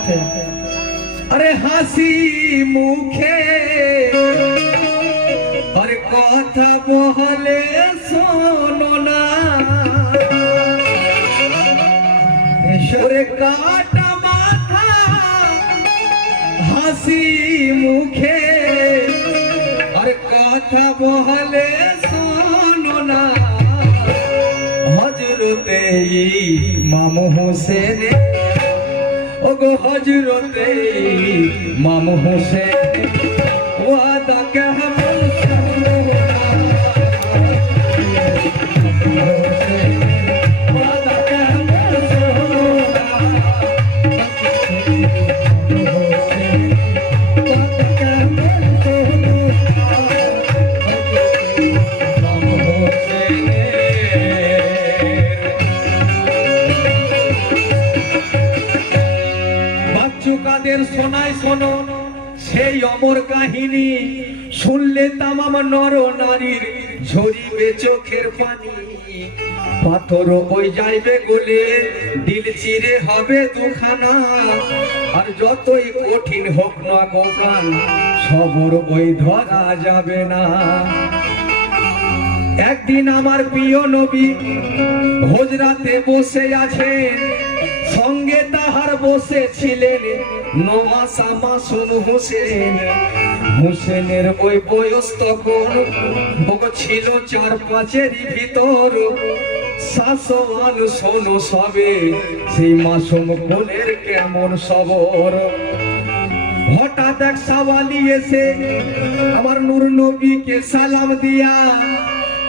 আছে। আরে হাসি মুখে আর কথা বলে শোনো না, ওরে কাটা মাথা হাসি মুখে আর কথা বলে শোনো না। হযরতে ইমাম হোসেন, ওগো হযরতে ইমাম হোসেন ওয়াদা কেমন শোনো না, ওয়াদা কেমন শোনো না, ওয়াদা কেমন শোনো কাদের শোনায় শোনো সেই অমর কাহিনী, শুনলে তামাম নর নারীর ঝরিবে চোখের পানি। পাথর ওই যাইবে গলে, দিল চিরে হবে দুখানা, আর যতই কঠিন হোক না গোপান সবর ওই ধরা যাবে না। একদিন আমার প্রিয় নবী হুজরাতে বসে আছেন, সঙ্গে তাহার বসেছিলেন নওয়াসা মাসুম হোসেন। হোসেনের ওই বয়স তখন ছিল 4-5-এর ভিতর, শাসন শোনো সবে সেই মাসুম কোলের কেমন সবর। হঠাৎ এক সাওয়ালি এসে আমার নূর নবীকে সালাম দিয়া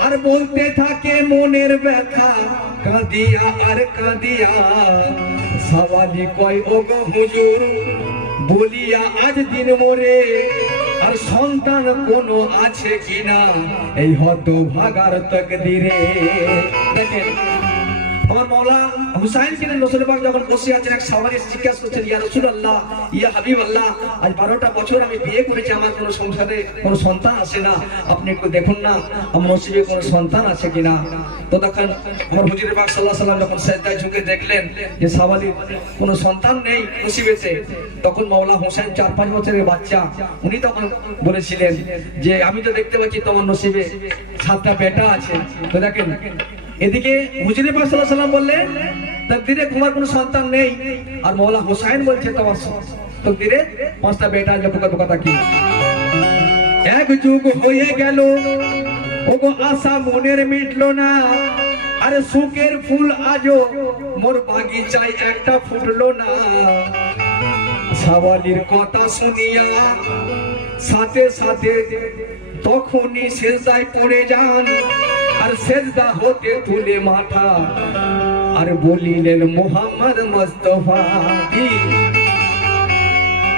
আর বলতে থাকে মনের ব্যথা কাঁদিয়া আর কাঁদিয়া। সাওয়ালি কয় ওগো হুজুর বলিয়া আজ দিন মোরে, আর সন্তান কোনো আছে কিনা এই হতভাগার তাকদীরে। দেখেন আমার মাওলা হুসাইন ছিলেন রসুল পাক যখন বসে আছেন, এক সাওয়ালি জিজ্ঞাসা করছেন ইয়া রাসূলুল্লাহ, ইয়া হাবিবাল্লাহ, আজ 12টা বছর আমি বিয়ে করেছি, আমার কোনো সংসারে কোনো সন্তান আসে না, আপনি একটু দেখুন না আমার নসিবে কোনো সন্তান আছে কিনা। তো তখন আমার হুজুর পাক সাল্লাল্লাহু আলাইহি ওয়াসাল্লাম যখন সিজদায় ঝুঁকে দেখলেন যে সাওয়ালির কোনো সন্তান নেই নসিবেতে, তখন মাওলা হুসাইন 4-5 বছরের বাচ্চা, উনি তখন বলেছিলেন যে আমি তো দেখতে পাচ্ছি তোমার নসিবে 7টা বেটা আছে। তো দেখেন এদিকে হুজুর পাক সাল্লাল্লাহু আলাইহি ওয়াসাল্লাম বললেন তাকদীরে তোমার কোনো সন্তান নেই, আর মাওলা হুসাইন বলছে তোমার তাকদীরে 5টা বেটা। যত কথা কি এক যুগ হয়ে গেল, ওগো আশা মনের মিটলো না, আরে সুখের ফুল আজও মোর বাগিচায় একটা ফুটলো না। সাওয়ালির কথা শুনিয়া সাথে সাথে তখনই সিজদায় পড়ে যান, আর সিজদা হতে তুলে মাথা আর বলিলেন মুহাম্মদ মুস্তাফা কি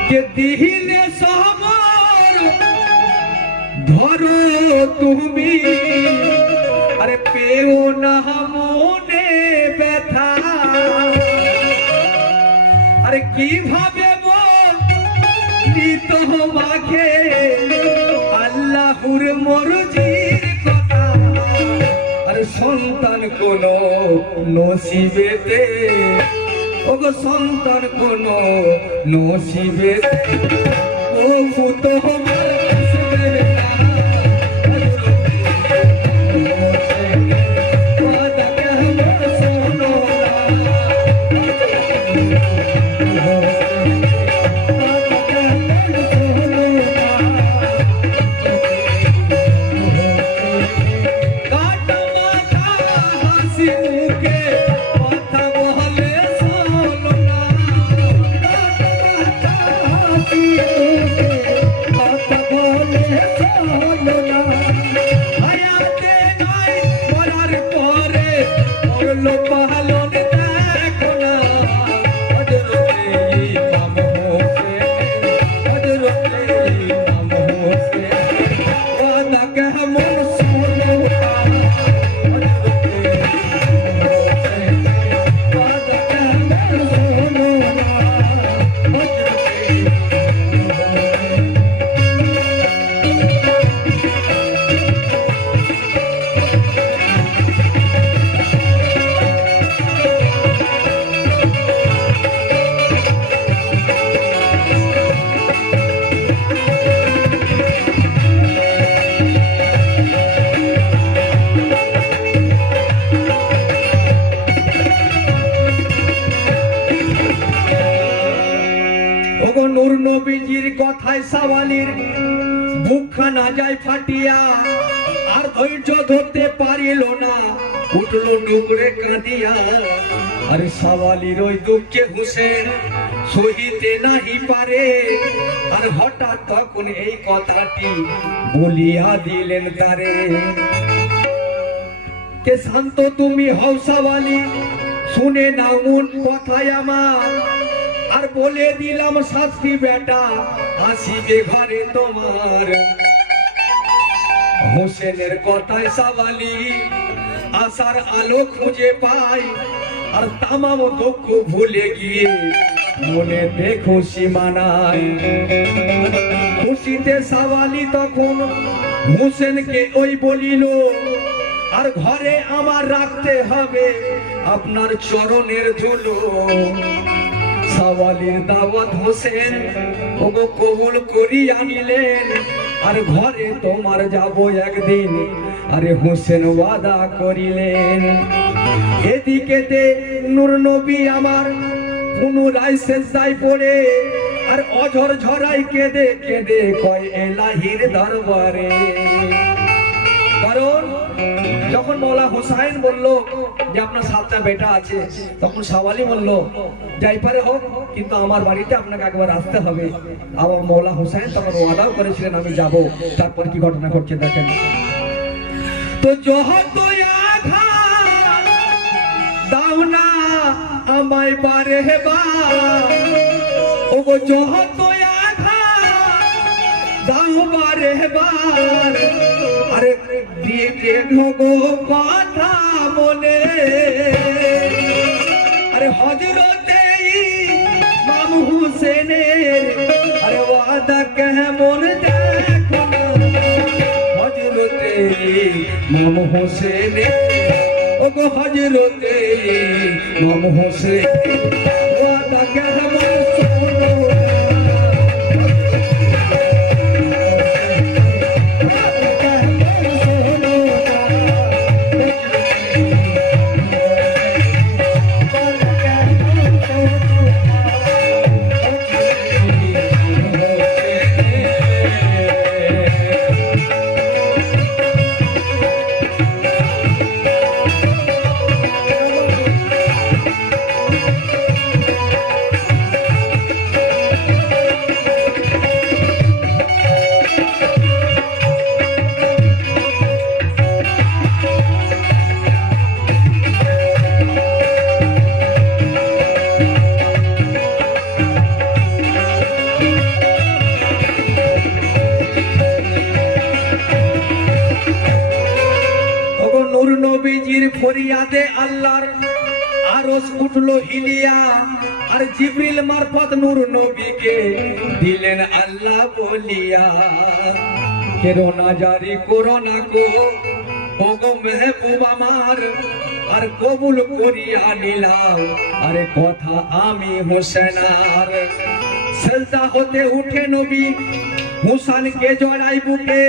কে দিলে সবর ধরো তুমি, আরে পেও না মনে ব্যথা, আরে কিভাবে বলি তোমাকে আল্লাহর মর্জির কথা, আরে সন্তান কোন নসিবেতে, ওগো সন্তান কোন নসিবেতে, ও তোমার পালন দেখো না, হযরতে ইমাম ওগো নূর নবীজির কথায় সাওয়ালির বুকখানা যায় ফাটিয়া, আর ধৈর্য ধরতে পারিল না, উঠল ডুকরে কাঁদিয়া। আরে সাওয়ালির ওই দুঃখে হুসেন সহিতে নাহি পারে, আর হঠাৎ তখন এই কথাটি বলিয়া দিলেন তারে। কে শান্ত তুমি হও সাওয়ালি, শুনে নাও মন কথায় আমার, আর বলে দিলাম শাস্তি বেটা আসিবে ঘরে তোমার। হোসেনের কথায় সাওয়ালি আশার আলো খুঁজে পাই, আর তামাম দুঃখ ভুলে গিয়ে মনেতে খুশি মানায়। খুশিতে সাওয়ালি তখন হোসেনকে ওই বলিল, আর ঘরে আমার রাখতে হবে আপনার চরণের ধুলো। সাওয়ালির দাওয়াত হোসেন ওগো কবুল করিয়া নিলেন, আর ঘরে তোমার যাব একদিন, আরে হোসেন ওয়াদা করিলেন। এদিকেতে নূর নবী আমার পুনরায় সেজদায় পড়ে, আর অঝর ঝরাই কেঁদে কেঁদে কয় এলাহির দরবারে। কারণ যখন মৌলা হোসাইন বলল যে আপনার 7টা বেটা আছে, তখন সাওয়ালি বলল যাই পারে হোক, কিন্তু আমার বাড়িতে আপনাকে একবার আসতে হবে। আবার মৌলা হোসাইন তখন ওয়াদাও করেছিলেন আমি যাব। তারপর কি ঘটনা ঘটছে দেখেন। তো যত আঘাত দাও না আমায় বারে বার, ওগো যত আঘাত দাও বারে বার, আরে দিয়ে গো কথা মনে। আরে হযরতে ইমাম হুসেনের আরে ওয়াদা কেমন দেখো না, হযরতে ইমাম হুসেনের ওগো হযরতে ইমাম হুসেন ওয়াদা কেমন শোনো। নবীজির ফরিয়াদে আল্লাহর আরশ উঠলো হিলিয়া, আর জিবরিল মারফত নূর নবীকে দিলেন আল্লাহ বলিয়া। করোনা জারি করোনা কো ওগো মেহবুব আমার, আর কবুল করিয়া নিলাম আরে কথা আমি হোসেনার। সেজদা হতে উঠে নবী হুসাইনকে জড়াই বুকে,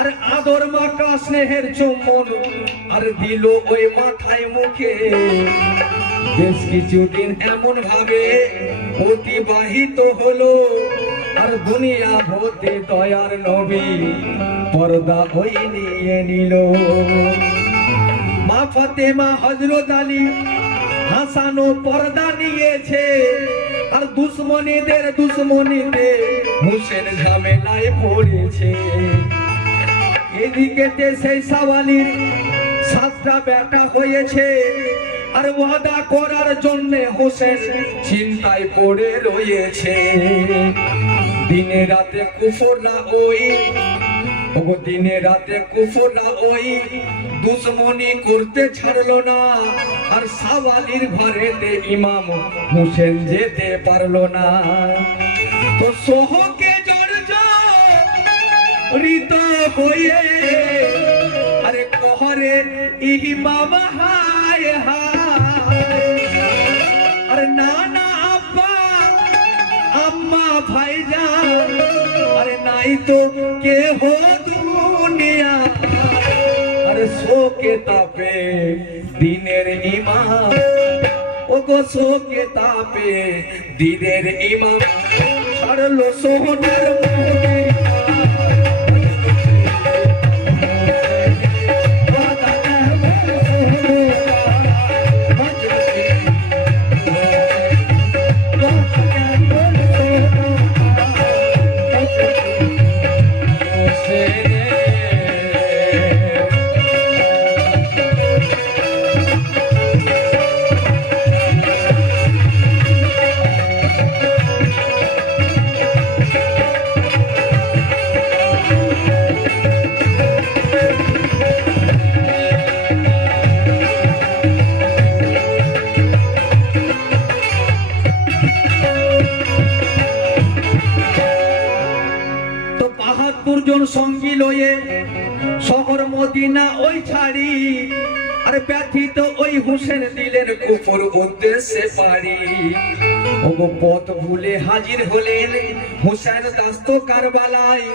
আর আদর মাকা স্নেহের চুম্বন আর দিল ওই মাথায় মুখে। বেশ কিছুদিন এমন ভাবে অতিবাহিত হলো, আর দুনিয়া হতে দয়ার নবী পর্দা ওই নিয়ে নিল। মা ফাতেমা হযরত আলী হাসানও পর্দা নিয়েছে, আর দুশ্মনীদের দুশ্মনীতে হোসেন ঝামেলায় পড়েছে। এদিকে সেই সাওয়ালির 7টা বেটা হয়েছে, আর ওয়াদা করার জন্য হোসেন চিন্তায় পড়ে রয়েছে। দিনে রাতে কুফররা ওই ওগো দিনে রাতে কুফররা ওই দুশ্মনী করতে ছাড়লো না, আর সাওয়ালির ঘরেতে ইমাম হোসেন যেতে পারলো না। তো সোহকে জর্জরিত হয়ে আরে কহরে ইমাম হায় হায়, আরে নানা আব্বা আম্মা ভাইজান আরে নাই তো কে হো দুনিয়া, আরে শোকে তাপে দিনের ইমাম ওগো শোকে তাপে দিনের ইমাম। ছাড়লো সোনার জন সঙ্গী লয়ে শহর মদিনা ওই ছাড়ি আর ব্যথিত ওই হোসেন দিলেন কুফর উদ্দেশ্যে পারি ওগো পথ ভুলে হাজির হলেন হোসেন দাস্ত কারবালায়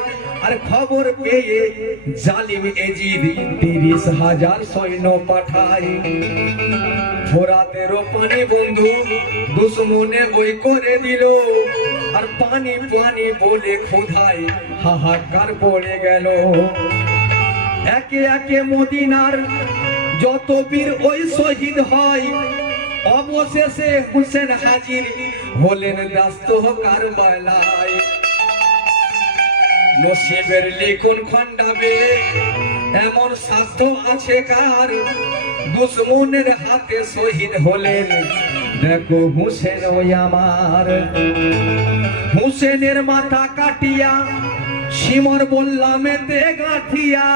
আর খবর পেয়ে জালিম এজিদ 30,000 সৈন্য পাঠায় ফোরাতের পানি বন্ধু দুশ্মনে ওই করে দিল আর পানি পানি বলে ক্ষুধায় হাহাকার পড়ে গেল একে একে মদিনার যত বীর ওই শহীদ হয় অবশেষে হোসেন হাজির হলেন দাস্ত কারবালায় নসিবের লিখন খন্ডাবে এমন সাধ্য আছে কার দুশ্মনের হাতে শহীদ হলেন দেখো হোসেন ওই আমার হোসেনের মাথা কাটিয়া সিমর বললাম এতে গাঁথিয়া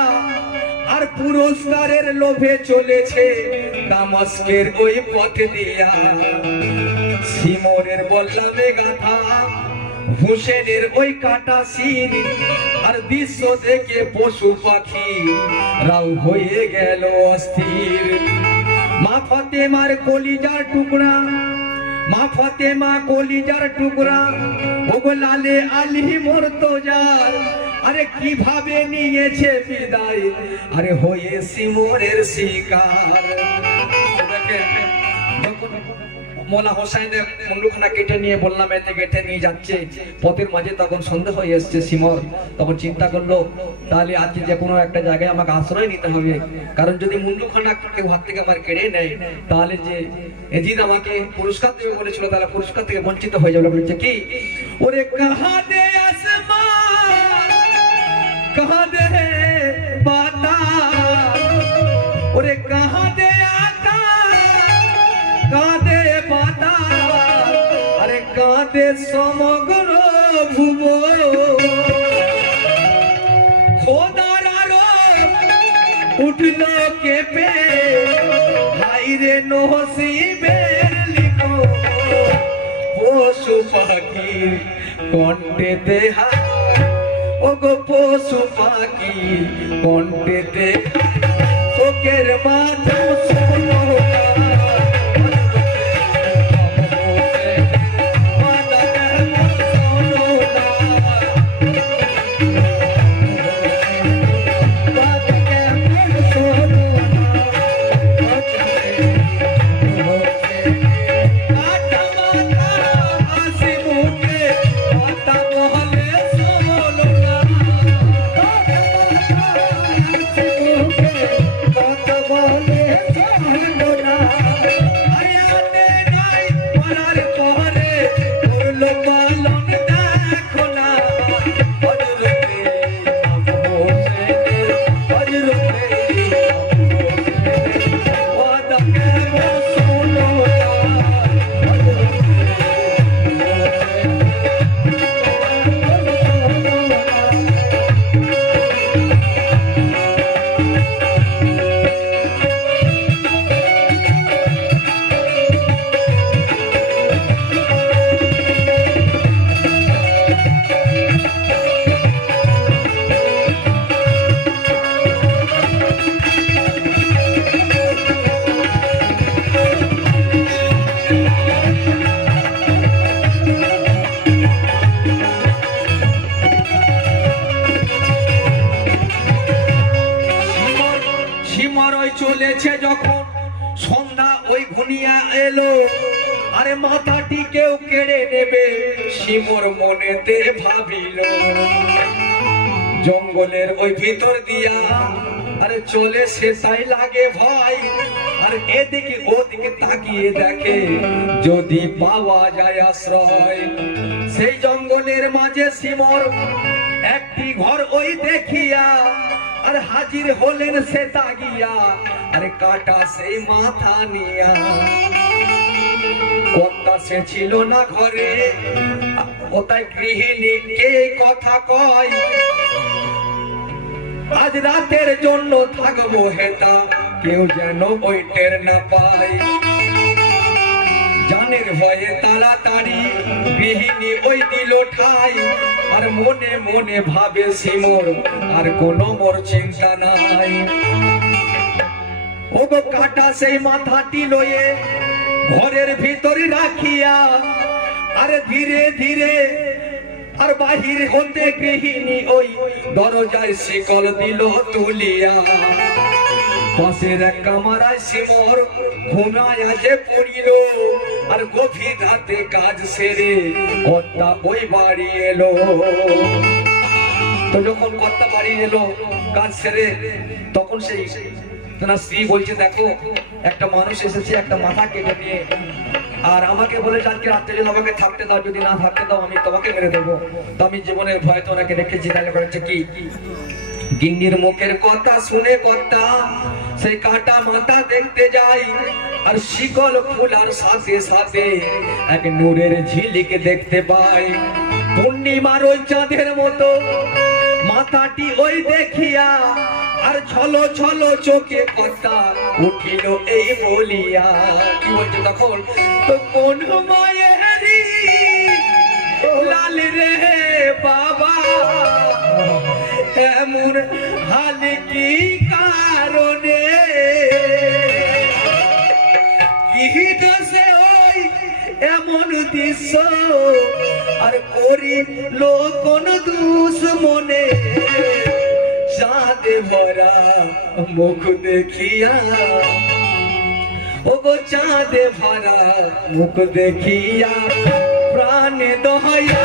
আর পুরস্কারের লোভে চলেছে দামাস্কের ওই পথ দিয়া সিমরের বললামে গাঁথা হোসেনের ওই কাটা শির আর দৃশ্য দেখে পশু পাখি রাও হয়ে গেল অস্থির মা ফাতেমার কলিজার টুকরা মা ফাতেমা কলিজার টুকরা ওগো লালে আলী মুর্তজার আরে কিভাবে নিয়েছে বিদায় আরে হয়ে সিমরের শিকার দেখেন যখন মোলা হোসেনের মুন্ডুখানা কেটে নিয়ে বললাম এতে কেটে নিয়ে যাচ্ছে পথের মাঝে তখন সন্দেহ হয়ে এসছে সিমর তখন চিন্তা করলো তাহলে আজকে যে কোনো একটা জায়গায় আমাকে আশ্রয় নিতে হবে কারণ যদি মুন্ডুখানা কেউ হাত থেকে আমার কেড়ে নেয় তাহলে যে এজিদ আমাকে পুরস্কার দেবে বলেছিল তাহলে পুরস্কার থেকে বঞ্চিত হয়ে যাবে বলেছে কি ওরে কাহা দে আসমান কাহা দে বাতাস ওরে কাহা দে কাঁদে বাতাস আরে কাঁদে সমগ্র ভুব খোদার আরব উঠল কেঁপে হাইরে নসিবের লিখো পশু পাখি কণ্ঠেতে ওগো পশু পাখি কণ্ঠেতে চোখের মাথা শোনো চলেছে যখন সন্ধ্যা ওই ঘনিয়া এলো আরে মাথা ঠিক কেউ কেড়ে নেবে সিমর মনেতে ভাবিল। জঙ্গলের ওই ভিতর দিয়া আরে চলে সে তাই লাগে ভয়, আর এদিকে ওদিকে তাকিয়ে দেখে যদি পাওয়া যায় আশ্রয়। সেই জঙ্গলের মাঝে সিমর একটি ঘর ওই দেখিয়া আর হাজির হলেন সে তাগিয়া, আরে কাটা সেই মাথা নিয়া। কর্তা সে ছিল না ঘরে, ওটাই গৃহিণী কে কথা কয়, আজ রাতের জন্য থাকবো হেতা কেউ যেন ওই টের না পায়। জানের ভয়ে তাড়াতাড়ি গৃহিণী ওই দিল ঠাই, আর মনে মনে ভাবে সিমর আর কোনো মোর চিন্তা নাই। ও গো কাটা সেই মাথাটি লয়ে ঘরের ভিতরে রাখিয়া, আর ধীরে ধীরে আর বাহির হতে গৃহিণী ওই দরজায় শিকল দিল তুলিয়া। পাশের এক কামরায় সিমর ঘুমায় যে পড়িল, আর গভীর রাতে কাজ সেরে কর্তা ওই বাড়ি এলো। তো যখন কর্তা বাড়ি এলো কাজ সেরে, তখন সেই তার স্ত্রী বলছে দেখো একটা মানুষ এসেছে একটা মাথা কেটে নিয়ে, আর আমাকে বলে আজকে রাত্রে যদি আমাকে থাকতে দাও, যদি না থাকতে দাও আমি তোমাকে মেরে দেবো। তো আমি জীবনের ভয় তো ওনাকে রেখেছি। তাহলে করেছে কি, গিন্নির মুখের কথা শুনে কর্তা সেই কাটা মাথা দেখতে যাই, আর শিকল খোলার সাথে সাথে এক নূরের ঝিলিক দেখতে পাই। পূর্ণিমার ওই চাঁদের মতো মাথাটি ওই দেখিয়া, আর ছলো ছলো চোখে কর্তা উঠিল এই বলিয়া। কি বলছে তখন, তো কোন মায়েরি লাল রে বাবা, এমন হাল কি কারণে, কি দোষে ওই এমন দৃশ্য, আর করিল কোন দুশ্মনে, চাঁদে ভরা মুখ দেখিয়া। ও গো চাঁদে ভরা মুখ দেখিয়া প্রাণে দহাইয়া।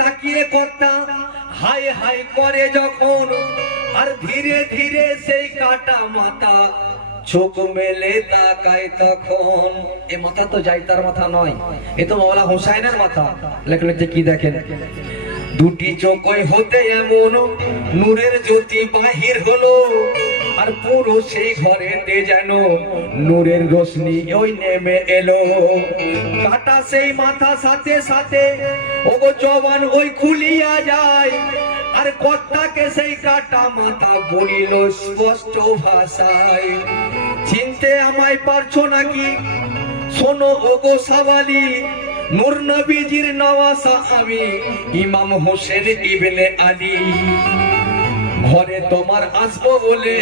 তাকিয়ে কর্তা হাই হাই করে যখন, আর ধীরে ধীরে সেই কাটা মাথা চোখ মেলে তাকায় তখন। এ মাথা তো যাইতার মাথা নয়, এ তো মাওলা হোসাইনের মাথা। লেখলেন যে কি দেখেন, দুটি চোখই হতে এমন নূরের জ্যোতি বাহির হলো, আর পুরো সেই ঘরেতে যেন নূরের রোশনি ওই নেমে এলো। কাটা সেই মাথা সাথে সাথে ওগো জবান ওই খুলিয়া যায়, আর কর্তাকে সেই কাটা মাথা বলিল স্পষ্ট ভাষায়, চিনতে আমায় পারছো নাকি, শোনো ওগো সাওয়ালি, নূর নবীজির নওয়াসা আমি ইমাম হোসেন ইবনে আলী। ঘরে তোমার আসবো বলে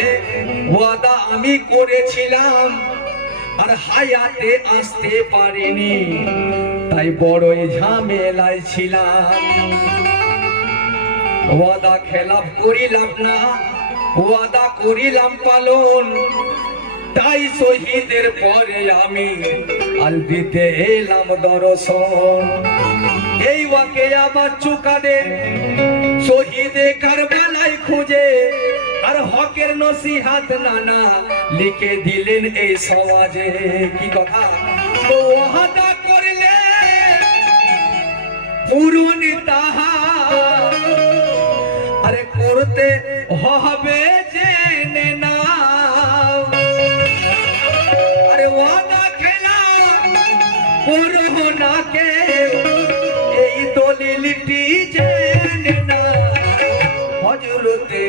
ওয়াদা আমি করেছিলাম, আর হায়াতে আসতে পারিনি, তাই বড়ই ঝামেলায় ছিলাম। ওয়াদা খেলাপ করিলাম না, ওয়াদা করিলাম পালন, তাই শহীদের পরে আমি আল দিতে এলাম দর্শন। এই ওয়াকে আবার চুকাদে শহীদে কারবালায় খুঁজে আর হকের নসিহাত নানা লিখে দিলেন এই সমাজে। কি কথা? তো ওয়াদা করলে পূরণ তাহা আরে করতে হবে জেনে নাও। আরে ওয়াদা খেলা করবো না কে এই দলিলটি জেনে না। হযরতে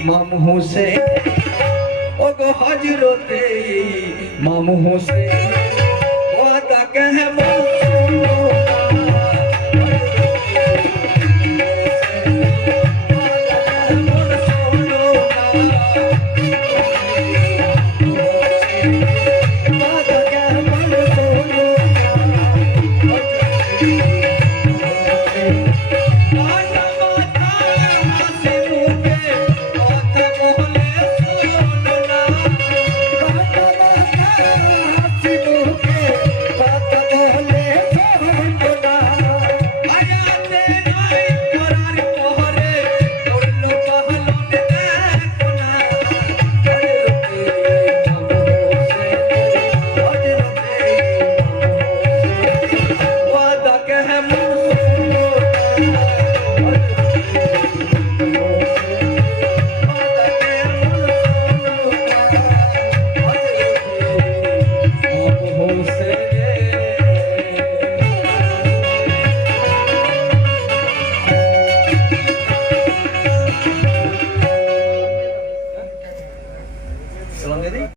ইমাম হোসেন, ওগো হযরতে ইমাম হোসেন